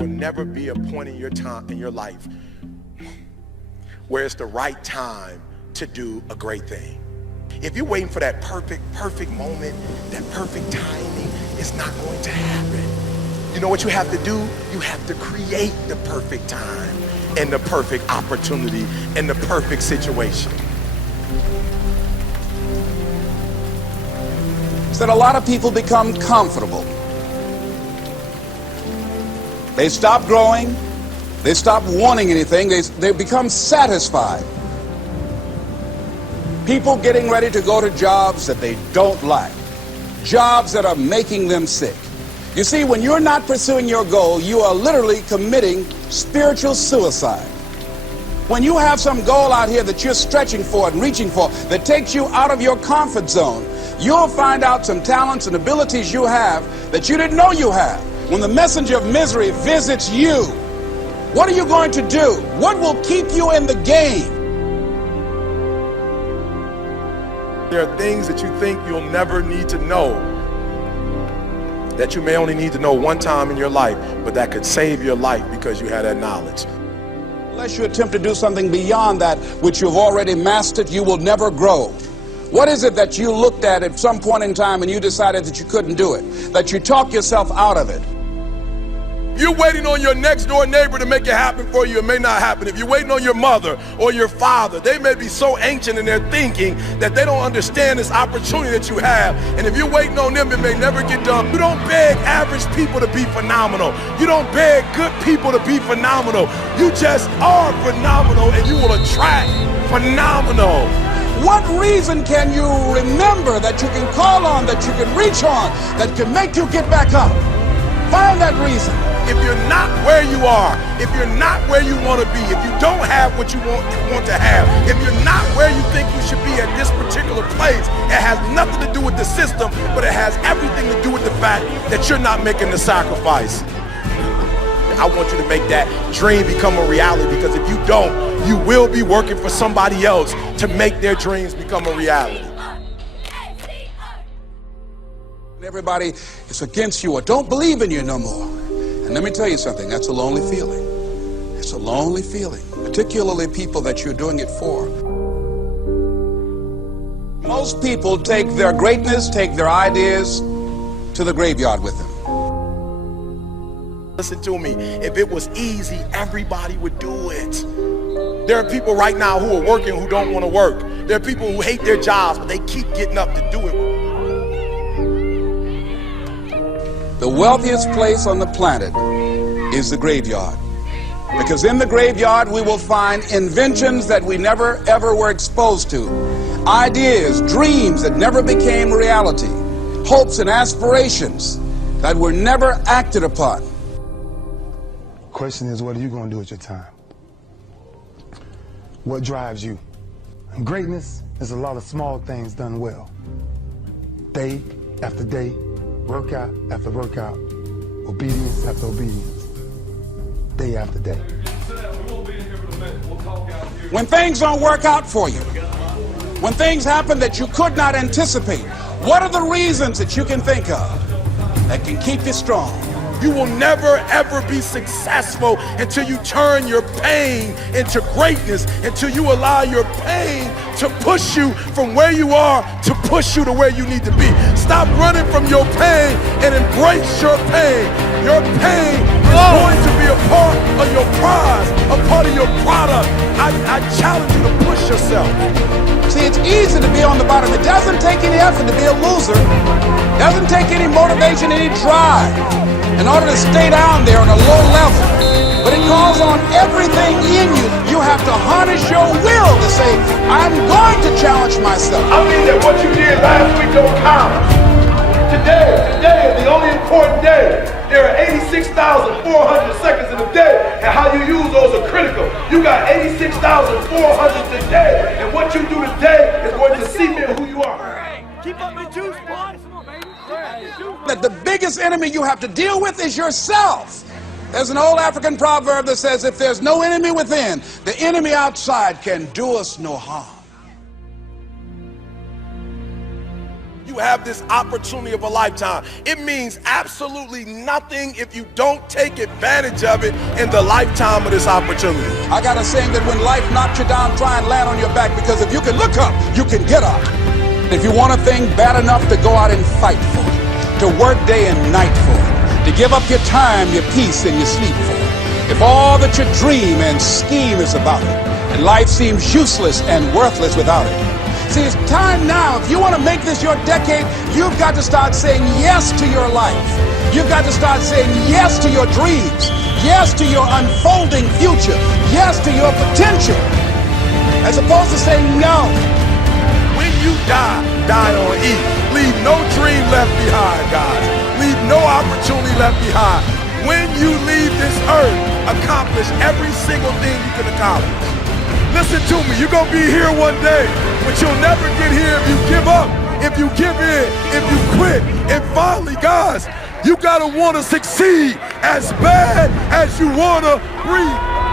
will never be a point in your time in your life where it's the right time to do a great thing. If you're waiting for that perfect moment, that perfect timing, it's not going to happen. You know what you have to do? You have to create the perfect time and the perfect opportunity and the perfect situation. That a lot of people become comfortable. They stop growing. They stop wanting anything. They become satisfied. People getting ready to go to jobs that they don't like. Jobs that are making them sick. You see, when you're not pursuing your goal, you are literally committing spiritual suicide. When you have some goal out here that you're stretching for and reaching for that takes you out of your comfort zone, you'll find out some talents and abilities you have that you didn't know you have. When the messenger of misery visits you, what are you going to do? What will keep you in the game? There are things that you think you'll never need to know, that you may only need to know one time in your life, but that could save your life because you had that knowledge. Unless you attempt to do something beyond that which you've already mastered, you will never grow. What is it that you looked at some point in time and you decided that you couldn't do it, that you talked yourself out of it? You're waiting on your next door neighbor to make it happen for you. It may not happen. If you're waiting on your mother or your father, they may be so ancient in their thinking that they don't understand this opportunity that you have. And if you're waiting on them, it may never get done. You don't beg average people to be phenomenal. You don't beg good people to be phenomenal. You just are phenomenal, and you will attract phenomenal. What reason can you remember that you can call on, that you can reach on, that can make you get back up? Find that reason. If you're not where you are, if you're not where you want to be, if you don't have what you want to have, if you're not where you think you should be at this particular place, it has nothing to do with the system, but it has everything to do with the fact that you're not making the sacrifice. I want you to make that dream become a reality, because if you don't, you will be working for somebody else to make their dreams become a reality. Everybody is against you or don't believe in you no more. And let me tell you something, that's a lonely feeling. It's a lonely feeling, particularly people that you're doing it for. Most people take their greatness, take their ideas to the graveyard with them. Listen to me, if it was easy, everybody would do it. There are people right now who are working who don't want to work. There are people who hate their jobs, but they keep getting up to do it. The wealthiest place on the planet is the graveyard. Because in the graveyard we will find inventions that we never ever were exposed to. Ideas, dreams that never became reality. Hopes and aspirations that were never acted upon. The question is, what are you going to do with your time? What drives you? And greatness is a lot of small things done well. Day after day, workout after workout, obedience after obedience, day after day. When things don't work out for you, when things happen that you could not anticipate, what are the reasons that you can think of that can keep you strong? You will never ever be successful until you turn your pain into greatness, until you allow your pain to push you from where you are to push you to where you need to be. Stop running from your pain and embrace your pain. Your pain is going to be a part of your prize, a part of your product. I challenge you to push yourself. See, it's easy to be on the bottom. It doesn't take any effort to be a loser. It doesn't take any motivation, any drive in order to stay down there on a low level. But it calls on everything in you. You have to harness your will to say, I'm going to challenge myself. I mean that what you did last week don't count. Today is the only important day. There are 86,400 seconds in a day, and how you use those are critical. You got 86,400 today, and what you do today is going to cement who you are. Keep up the juice, boys. That the biggest enemy you have to deal with is yourself. There's an old African proverb that says, if there's no enemy within, the enemy outside can do us no harm. You have this opportunity of a lifetime. It means absolutely nothing if you don't take advantage of it in the lifetime of this opportunity. I got a saying that when life knocks you down, try and land on your back, because if you can look up, you can get up. If you want a thing bad enough to go out and fight for it, to work day and night for it, to give up your time, your peace, and your sleep for it, if all that you dream and scheme is about it, and life seems useless and worthless without it. See, it's time now. If you want to make this your decade, you've got to start saying yes to your life. You've got to start saying yes to your dreams, yes to your unfolding future, yes to your potential, as opposed to saying no. When you die, die on E. Leave no dream left behind, guys. Leave no opportunity left behind. When you leave this earth, accomplish every single thing you can accomplish. Listen to me, you're going to be here one day, but you'll never get here if you give up, if you give in, if you quit. And finally, guys, you got to want to succeed as bad as you want to breathe.